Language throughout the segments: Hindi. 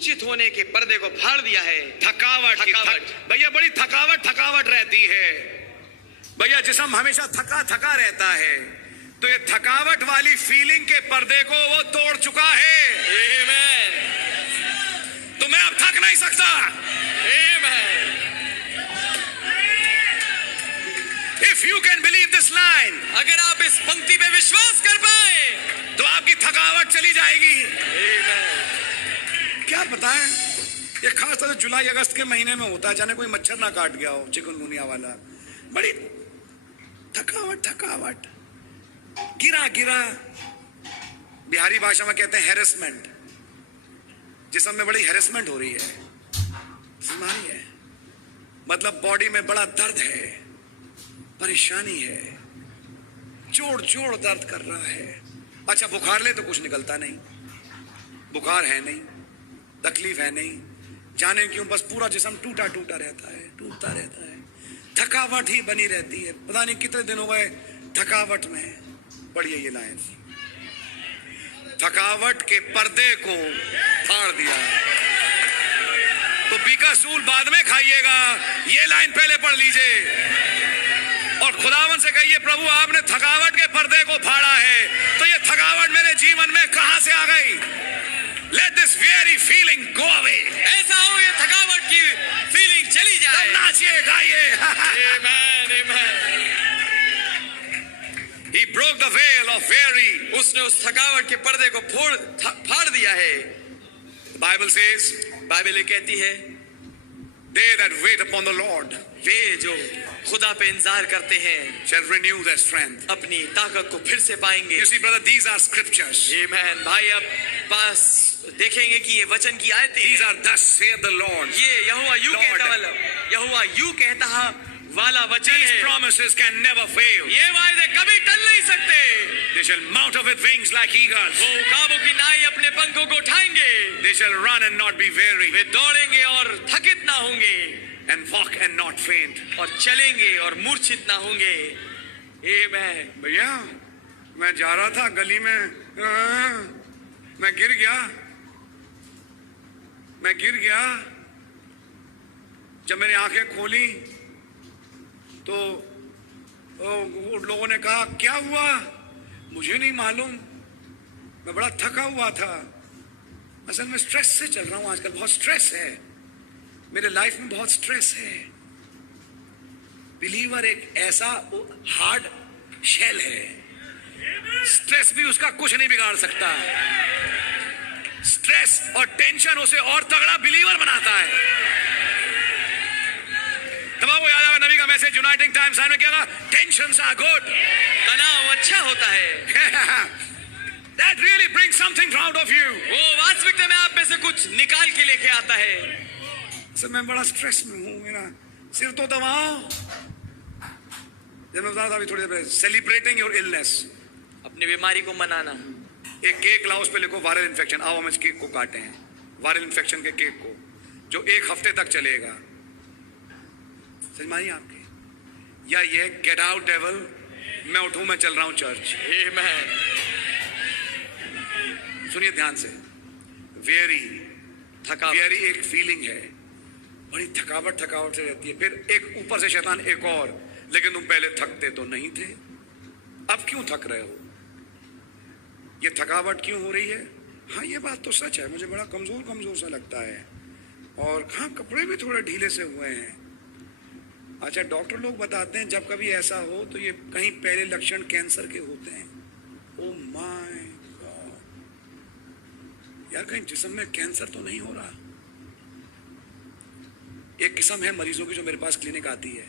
मूर्छित होने के पर्दे को फाड़ दिया है। थकावट भैया बड़ी थकावट रहती है भैया। जिस्म हमेशा थका रहता है, तो ये थकावट वाली फीलिंग के पर्दे को वो तोड़ चुका है। आमेन। तो मैं अब थक नहीं सकता। आमेन। If you can believe this line, अगर आप इस पंक्ति पे विश्वास कर पाए तो आपकी थकावट चली जाएगी। आमेन। क्या पता है, ये खास तौर से जुलाई अगस्त के महीने में होता है, जाने कोई मच्छर ना काट गया हो, चिकनगुनिया वाला। बड़ी थकावट गिरा बिहारी भाषा में कहते हैं हैरेसमेंट। जिस्म में बड़ी हैरेसमेंट हो रही है, मतलब बॉडी में बड़ा दर्द है, परेशानी है, जोड़ दर्द कर रहा है। अच्छा बुखार ले तो कुछ निकलता नहीं, बुखार है नहीं, तकलीफ है नहीं, जाने क्यों बस पूरा जिस्म टूटता रहता है, थकावट ही बनी रहती है। पता नहीं कितने दिन हो गए थकावट में। पढ़िए ये लाइन, थकावट के पर्दे को फाड़ दिया। तो बीकासूल बाद में खाइएगा, ये लाइन पहले पढ़ लीजिए और खुदावन से कहिए, प्रभु आपने थकावट के पर्दे को फाड़ा है, तो ये थकावट मेरे जीवन में कहां से आ गई? Let this weary feeling go away. ऐसा हो ये थकावट की फीलिंग चली जाए। तब नाचिए गाइए। Amen, amen. He broke the veil of weary. उसने उस थकावट के पर्दे को फाड़ दिया है। The Bible says, बाइबल ये कहती है, they that wait upon the Lord वे जो खुदा पे इंतजार करते हैं shall renew their strength. अपनी ताकत को फिर से पाएंगे। You see brother, these are scriptures. Amen. भाई अब पास देखेंगे कि ये वचन की आयतें These हैं। are thus saith the Lord. ये यहोवा यूं कहता वाला वचन These है। promises can never fail. ये वायदे कभी टल नहीं सकते। They shall mount up with wings like eagles. वो काबू की नाई अपने पंखों को उठाएंगे, They shall run and not be weary, वे दौड़ेंगे और थकित ना होंगे, and walk and not faint. और चलेंगे और मूर्छित ना होंगे। आमेन। भैया मैं जा रहा था गली में, मैं गिर गया। जब मैंने आंखें खोली तो लोगों ने कहा क्या हुआ? मुझे नहीं मालूम, मैं बड़ा थका हुआ था। असल में स्ट्रेस से चल रहा हूं आजकल, बहुत स्ट्रेस है मेरे लाइफ में, बहुत स्ट्रेस है। बिलीवर एक ऐसा हार्ड शेल है, स्ट्रेस भी उसका कुछ नहीं बिगाड़ सकता। स्ट्रेस और टेंशन उसे और तगड़ा बिलीवर बनाता है। तब आपको याद आएगा नबी का मैसेज यूनाइटिंग टाइम्स में क्या कहा? टेंशन्स आर गुड, तनाव अच्छा होता है। That really brings something out of you. वो वास्तविकता में आप में से कुछ निकाल के लेके आता है। सर मैं बड़ा स्ट्रेस में हूँ, मेरा सिर तो दबाओ। जब मैं बता रहा था अभी थोड़ी देर पहले, सेलिब्रेटिंग योर इलनेस, अपनी बीमारी को मनाना। एक केक लाओ, उस पे लिखो वायरल इन्फेक्शन। आओ हम इस केक को काटे हैं, वायरल इन्फेक्शन के केक को, जो 1 हफ्ते तक चलेगा। समझ में आई आपकी? या ये गेट आउट डेविल, मैं उठूं, मैं चल रहा हूं चर्च। आमेन। सुनिए ध्यान से, वेरी एक फीलिंग है, बड़ी थकावट से रहती है। फिर एक ऊपर से शैतान एक और, लेकिन तुम पहले थकते तो नहीं थे, अब क्यों थक रहे हो? ये थकावट क्यों हो रही है? हाँ ये बात तो सच है, मुझे बड़ा कमजोर सा लगता है, और हाँ कपड़े भी थोड़े ढीले से हुए हैं। अच्छा डॉक्टर लोग बताते हैं जब कभी ऐसा हो तो ये कहीं पहले लक्षण कैंसर के होते हैं। ओ माय गॉड, यार कहीं जिस्म में कैंसर तो नहीं हो रहा? एक किस्म है मरीजों की जो मेरे पास क्लिनिक आती है,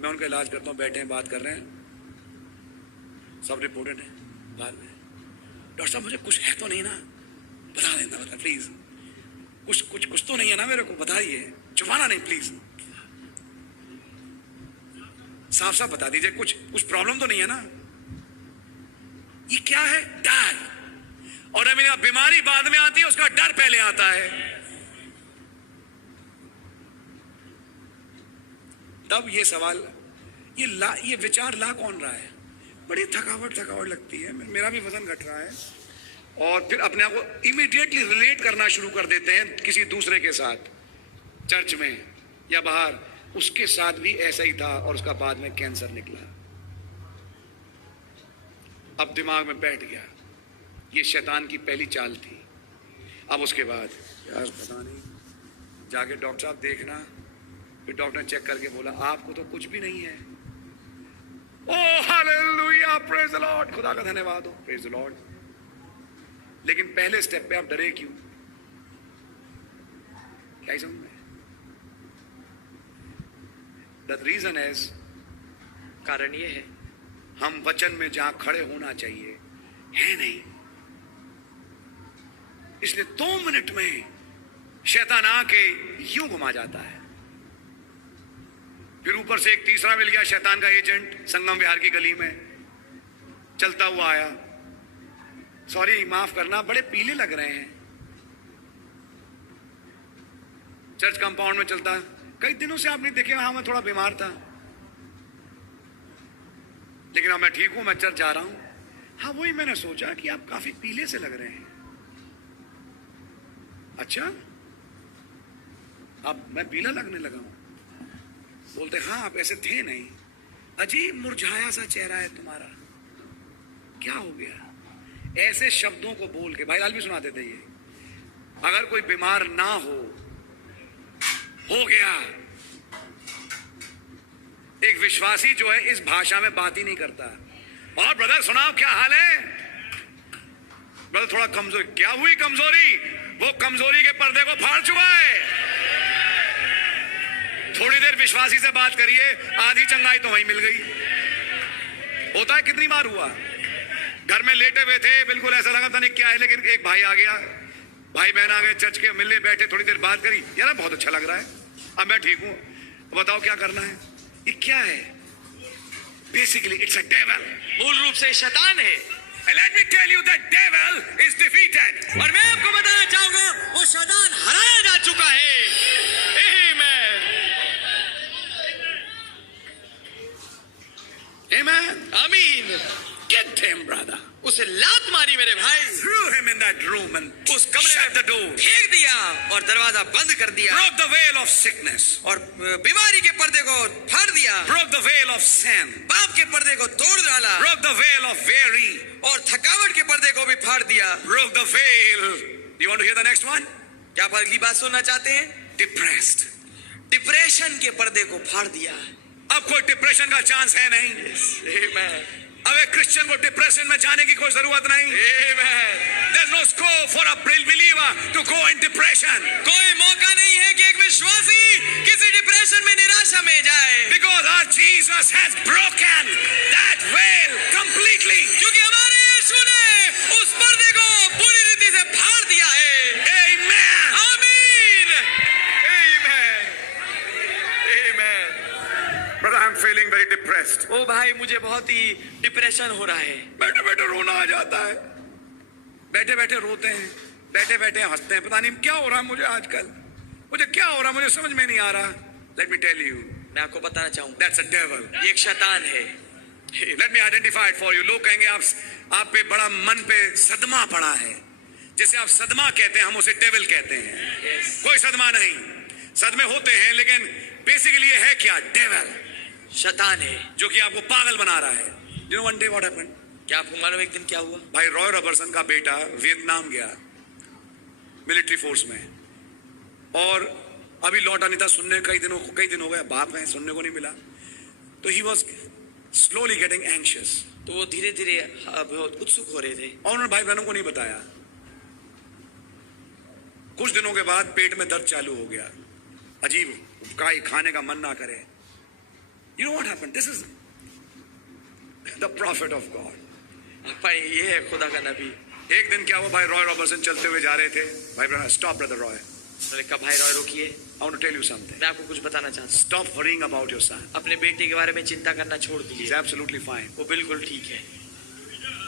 मैं उनका इलाज करता हूँ, बैठे हैं बात कर रहे हैं, सब रिपोर्टेड है। बाद में डॉक्टर साहब मुझे कुछ है तो नहीं ना, बता देना, बता प्लीज, कुछ तो नहीं है ना मेरे को, बताइए, छुपाना नहीं प्लीज, साफ बता दीजिए, कुछ प्रॉब्लम तो नहीं है ना? ये क्या है? डर। और अभी बीमारी बाद में आती है, उसका डर पहले आता है। तब ये सवाल, ये विचार ला कौन रहा है? बड़ी थकावट लगती है, मेरा भी वजन घट रहा है, और फिर अपने आप को इमीडिएटली रिलेट करना शुरू कर देते हैं किसी दूसरे के साथ, चर्च में या बाहर। उसके साथ भी ऐसा ही था और उसका बाद में कैंसर निकला। अब दिमाग में बैठ गया, ये शैतान की पहली चाल थी। अब उसके बाद यार पता नहीं, जाके डॉक्टर साहब देखना। फिर डॉक्टर ने चेक करके बोला आपको तो कुछ भी नहीं है। Oh hallelujah, praise the Lord, खुदा का धन्यवाद हो, प्रेज द लॉर्ड। लेकिन पहले स्टेप पे आप डरे क्यों? क्या समझ में? द रीजन इज, कारण ये है हम वचन में जहां खड़े होना चाहिए है नहीं। इसलिए 2 मिनट में शैतान आके यूं घुमा जाता है। फिर ऊपर से एक तीसरा मिल गया, शैतान का एजेंट, संगम विहार की गली में चलता हुआ आया। सॉरी माफ करना, बड़े पीले लग रहे हैं। चर्च कंपाउंड में चलता, कई दिनों से आप नहीं देखे, हाँ मैं थोड़ा बीमार था लेकिन अब मैं ठीक हूं, मैं चर्च जा रहा हूं। हाँ वही मैंने सोचा कि आप काफी पीले से लग रहे हैं। अच्छा, अब मैं पीला लगने लगा हूं? बोलते हाँ आप ऐसे थे नहीं, अजीब मुरझाया सा चेहरा है तुम्हारा, क्या हो गया? ऐसे शब्दों को बोल के, भाई लाल भी सुनाते थे ये, अगर कोई बीमार ना हो गया। एक विश्वासी जो है इस भाषा में बात ही नहीं करता। और ब्रदर सुनाओ क्या हाल है? ब्रदर थोड़ा कमजोरी, क्या हुई कमजोरी? वो कमजोरी के पर्दे को फाड़ चुका है। थोड़ी देर विश्वासी से बात करिए, आधी चंगाई तो वहीं मिल गई। होता है, कितनी बार हुआ, घर में लेटे हुए थे, बिल्कुल ऐसा लगा था नहीं क्या है, लेकिन एक भाई आ गया, भाई बहन आ गए, चर्च के मिलने बैठे, थोड़ी देर बात करी, यार बहुत अच्छा लग रहा है, अब मैं ठीक हूं, बताओ क्या करना है? ये क्या है? बेसिकली इट्स अ डेविल, मूल रूप से शैतान है। Let me tell you that devil is defeated. और मैं आपको बताना चाहूंगा वो शैतान हराया जा चुका है। आमेन, आमीन। get him brother, उसे लात मारी मेरे भाई, threw him in that room and उस कमरे shut में the door, फेंक दिया और दरवाजा बंद कर दिया, broke the veil of sickness, और बीमारी के पर्दे को फाड़ दिया, broke the veil of sin, पाप के पर्दे को तोड़ डाला, broke the veil of weary, और थकावट के पर्दे को भी फाड़ दिया। broke the veil. You want to hear the next one? क्या आप अगली बात सुनना चाहते हैं? Depressed. डिप्रेशन के पर्दे को फाड़ दिया। अब कोई डिप्रेशन का चांस है नहीं। Amen. अब एक क्रिश्चियन को डिप्रेशन में जाने की कोई जरूरत नहीं। Amen. There's no scope for a believer to go in depression. कोई मौका नहीं है कि एक विश्वासी किसी डिप्रेशन में, निराशा में जाए, Because our Jesus has broken that veil completely. क्योंकि हमारे यीशु ने उस पर्दे को पूरी रीति से फाड़ दिया है। Amen. आमीन। Amen. Amen. Brother, I'm feeling very depressed. ओ भाई मुझे बहुत ही डिप्रेशन हो रहा है। बैठे बैठे रोना आ जाता है, बैठे बैठे रोते हैं, बैठे बैठे हंसते हैं, पता नहीं क्या हो रहा है मुझे आजकल, मुझे क्या हो रहा है, मुझे समझ में नहीं आ रहा। Let me tell you, मैं आपको बताना चाहूंगा, that's a devil. ये एक शैतान है। Let me identify it for you. लोग कहेंगे आप पे बड़ा मन पे सदमा पड़ा है, जिसे आप सदमा कहते हैं, हम उसे डेविल कहते हैं। Yes. कोई सदमा नहीं, सदमे होते हैं लेकिन बेसिकली ये है क्या? डेविल, शैतान है जो कि आपको पागल बना रहा है। You know one day what happened? क्या आपको मालूम एक दिन क्या हुआ? भाई रॉय रॉबर्टसन का बेटा वियतनाम गया मिलिट्री फोर्स में, और अभी लौटा नहीं था, सुनने कई दिन हो गए, बाप है, सुनने को नहीं मिला। तो he was slowly getting anxious, तो वो धीरे धीरे बहुत उत्सुक हो रहे थे, और उन्होंने भाई बहनों को नहीं बताया। कुछ दिनों के बाद पेट में दर्द चालू हो गया, अजीब, खाने का मन ना करे। You know what happened? This is the prophet of God. भाई ये है खुदा का नबी। एक दिन क्या हुआ, भाई रॉय रॉबर्टसन चलते हुए जा रहे थे, भाई स्टॉप ब्रदर रॉय, मैंने कहा भाई रॉय रोकिए, I want to tell you something. मैं आपको कुछ बताना चाहता हूँ। Stop worrying about your son. अपने बेटे के बारे में चिंता करना छोड़ He's दीजिए, absolutely fine. वो बिल्कुल ठीक है।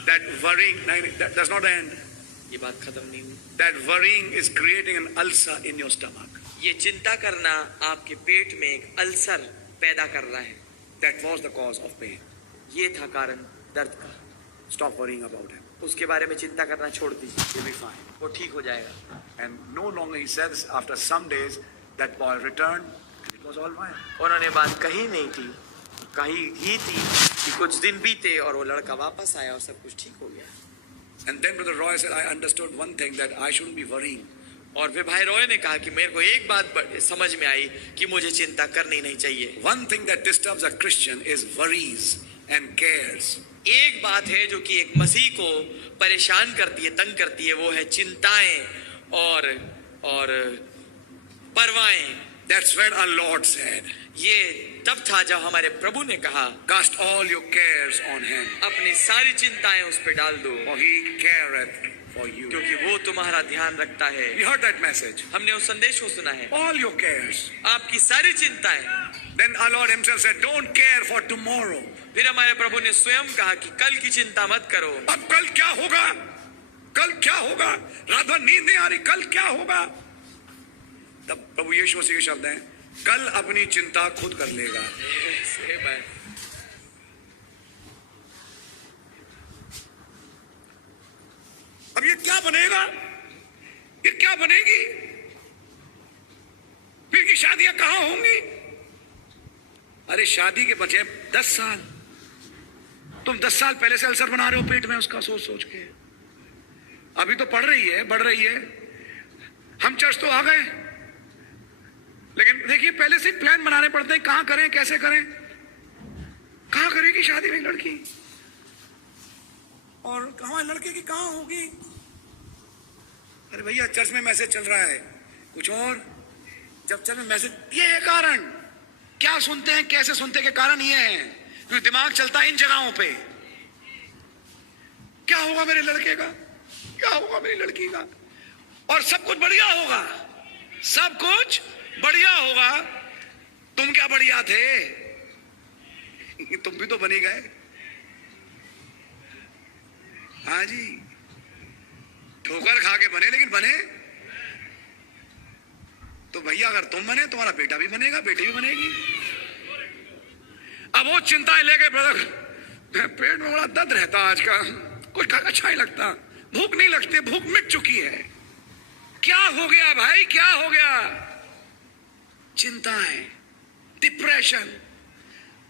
That worrying, that's not the end. ये बात खत्म नहीं हुई। That worrying is creating an ulcer in your stomach. ये चिंता करना आपके पेट में एक अल्सर पैदा कर रहा है। That was the cause of pain. ये था कारण दर्द का। Stop worrying about him. उसके बारे में चिंता करना छोड़ दीजिए, He'll be fine. वो ठीक हो जाएगा। And no longer, he says, after some days, that boy returned, and it was all fine. उन्होंने बात कही नहीं थी, कही ही थी कि कुछ दिन बीते और वो लड़का वापस आया और सब कुछ ठीक हो गया। And then Brother Roy said, I understood one thing, that I shouldn't be worrying. और फिर भाई रॉय ने कहा कि मेरे को एक बात समझ में आई कि मुझे चिंता करनी नहीं चाहिए। One thing that disturbs a Christian is worries and cares. एक बात है जो कि एक मसीह को परेशान करती है, तंग करती है, वो है चिंताएं और परवाएं। That's when our Lord said, ये तब था जब हमारे प्रभु ने कहा, cast all your cares on him, अपनी सारी चिंताएं उस पे डाल दो, for he careth for you. क्योंकि वो तुम्हारा ध्यान रखता है। You heard that message? हमने उस संदेश को सुना है, All your cares. आपकी सारी चिंताएं। Then our Lord himself said, don't care for tomorrow. फिर हमारे प्रभु ने स्वयं कहा कि कल की चिंता मत करो। अब कल क्या होगा? कल क्या होगा? रात भर नींद नहीं आ रही, कल क्या होगा? तब प्रभु यीशु मसीह के शब्द हैं, कल अपनी चिंता खुद कर लेगा। अब ये क्या बनेगा? ये क्या बनेगी? फिर की शादियां कहां होंगी? अरे शादी के बचे 10 साल, तुम 10 साल पहले से अल्सर बना रहे हो पेट में उसका सोच सोच के। अभी तो पढ़ रही है, बढ़ रही है। हम चर्च तो आ गए, लेकिन देखिए पहले से प्लान बनाने पड़ते हैं, कहां करें, कैसे करें, कहां करेगी शादी में लड़की, और कहां लड़के की कहां होगी। अरे भैया चर्च में मैसेज चल रहा है कुछ और, जब चर्च में मैसेज, ये है कारण। क्या सुनते हैं, कैसे सुनते के कारण ये है, क्योंकि दिमाग चलता है इन जगहों पे। क्या होगा मेरे लड़के का, क्या होगा मेरी लड़की का, और सब कुछ बढ़िया होगा, सब कुछ बढ़िया होगा। तुम क्या बढ़िया थे, तुम भी तो बनी गए। हाँ जी, ठोकर खा के बने, लेकिन बने तो भैया अगर तुम बने, तुम्हारा बेटा भी बनेगा, बेटी भी बनेगी। अब वो चिंताएं लेके ब्रदर, पेट में बड़ा दर्द रहता आज का, कुछ अच्छा ही लगता, भूख नहीं लगती, भूख मिट चुकी है। क्या हो गया भाई, क्या हो गया? चिंताएं, डिप्रेशन।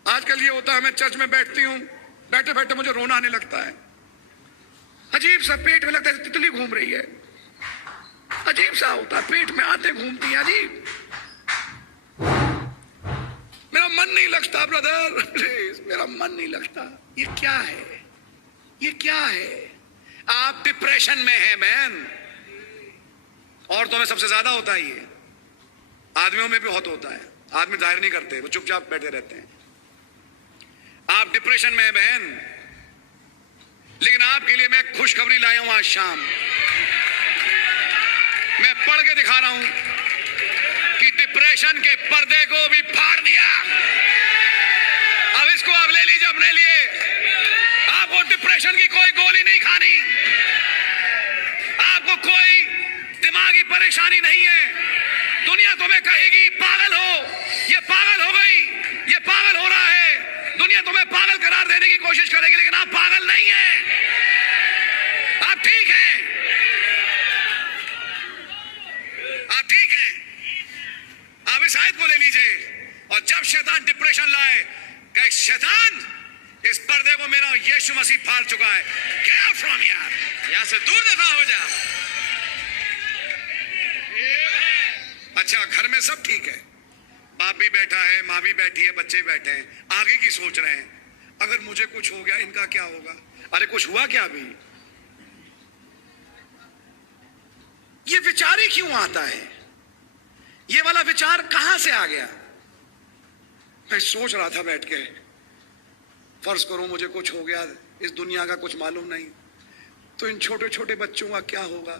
आजकल ये होता है, मैं चर्च में बैठती हूं, बैठे बैठे मुझे रोना आने लगता है। अजीब सा पेट में लगता है तितली घूम रही है, अजीब सा होता है, पेट में आते घूमती है, अजीब। मेरा मन नहीं लगता ब्रदर, प्लीज मेरा मन नहीं लगता। ये क्या है, ये क्या है? आप डिप्रेशन में हैं मैन। औरतों में सबसे ज्यादा होता है ये, आदमियों में भी बहुत होता है। आदमी जाहिर नहीं करते, वो चुपचाप बैठे रहते हैं। आप डिप्रेशन में हैं बहन, लेकिन आपके लिए मैं खुशखबरी लाया हूं आज शाम। मैं पढ़ के दिखा रहा हूं कि डिप्रेशन के पर्दे को भी फाड़ दिया। अब इसको आप ले लीजिए अपने लिए। आपको डिप्रेशन की कोई गोली नहीं खानी, आपको कोई दिमागी परेशानी नहीं है। दुनिया तुम्हें कहेगी पागल हो, ये पागल हो गई, ये पागल हो रहा है। दुनिया तुम्हें पागल करार देने की कोशिश करेगी, लेकिन आप पागल नहीं हैं, आप ठीक हैं, आप ठीक हैं। आप इस आयत को ले लीजिए, और जब शैतान डिप्रेशन लाए, कहे शैतान इस पर्दे को मेरा यीशु मसीह फाड़ चुका है, गेट आउट फ्रॉम हियर, यहां से दूर दफा हो जा। अच्छा, घर में सब ठीक है, बाप भी बैठा है, माँ भी बैठी है, बच्चे बैठे हैं, आगे की सोच रहे हैं, अगर मुझे कुछ हो गया इनका क्या होगा। अरे कुछ हुआ क्या अभी? ये विचार ही क्यों आता है? ये वाला विचार कहां से आ गया? मैं सोच रहा था बैठ के, फर्ज करो मुझे कुछ हो गया, इस दुनिया का कुछ मालूम नहीं, तो इन छोटे छोटे बच्चों का क्या होगा।